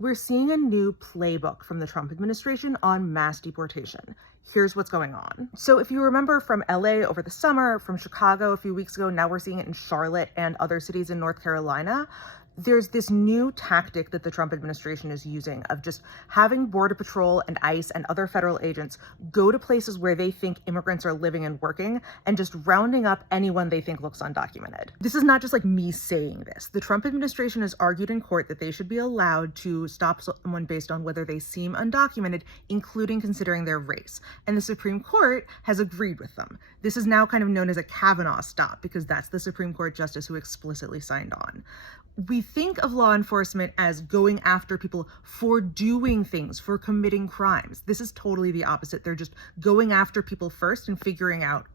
We're seeing a new playbook from the Trump administration on mass deportation. Here's what's going on. So if you remember from LA over the summer, from Chicago a few weeks ago, now we're seeing it in Charlotte and other cities in North Carolina. There's this new tactic that the Trump administration is using of just having Border Patrol and ICE and other federal agents go to places where they think immigrants are living and working and just rounding up anyone they think looks undocumented. This is not just like me saying this. The Trump administration has argued in court that they should be allowed to stop someone based on whether they seem undocumented, including considering their race. And the Supreme Court has agreed with them. This is now kind of known as a Kavanaugh stop because that's the Supreme Court justice who explicitly signed on. We think of law enforcement as going after people for doing things, for committing crimes. This is totally the opposite. They're just going after people first and figuring out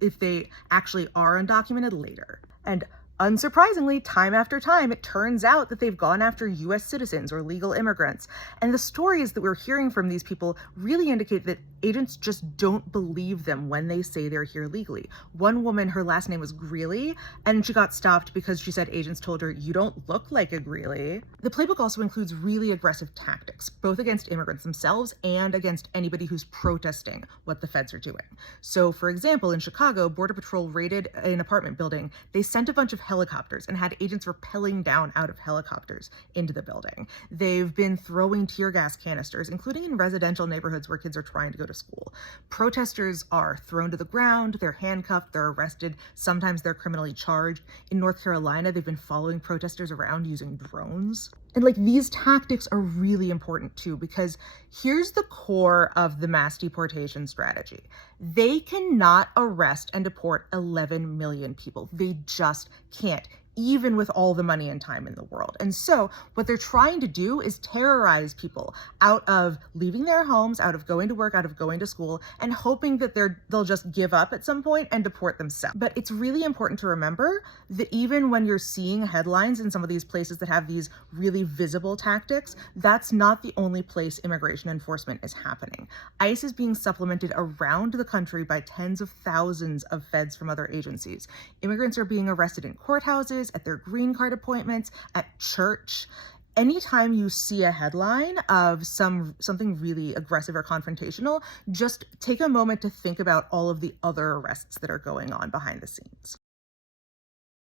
if they actually are undocumented later. And unsurprisingly, time after time, it turns out that they've gone after US citizens or legal immigrants. And the stories that we're hearing from these people really indicate that agents just don't believe them when they say they're here legally. One woman, her last name was Greeley, and she got stopped because she said agents told her, "You don't look like a Greeley." The playbook also includes really aggressive tactics, both against immigrants themselves and against anybody who's protesting what the feds are doing. So, for example, in Chicago, Border Patrol raided an apartment building. They sent a bunch of helicopters and had agents rappelling down out of helicopters into the building. They've been throwing tear gas canisters, including in residential neighborhoods where kids are trying to go to school. Protesters are thrown to the ground, they're handcuffed, they're arrested, sometimes they're criminally charged. In North Carolina, they've been following protesters around using drones. And these tactics are really important too, because here's the core of the mass deportation strategy. They cannot arrest and deport 11 million people. They just can't, even with all the money and time in the world. And so what they're trying to do is terrorize people out of leaving their homes, out of going to work, out of going to school, and hoping that they'll just give up at some point and deport themselves. But it's really important to remember that even when you're seeing headlines in some of these places that have these really visible tactics, that's not the only place immigration enforcement is happening. ICE is being supplemented around the country by tens of thousands of feds from other agencies. Immigrants are being arrested in courthouses, at their green card appointments, at church. Anytime you see a headline of something really aggressive or confrontational, just take a moment to think about all of the other arrests that are going on behind the scenes.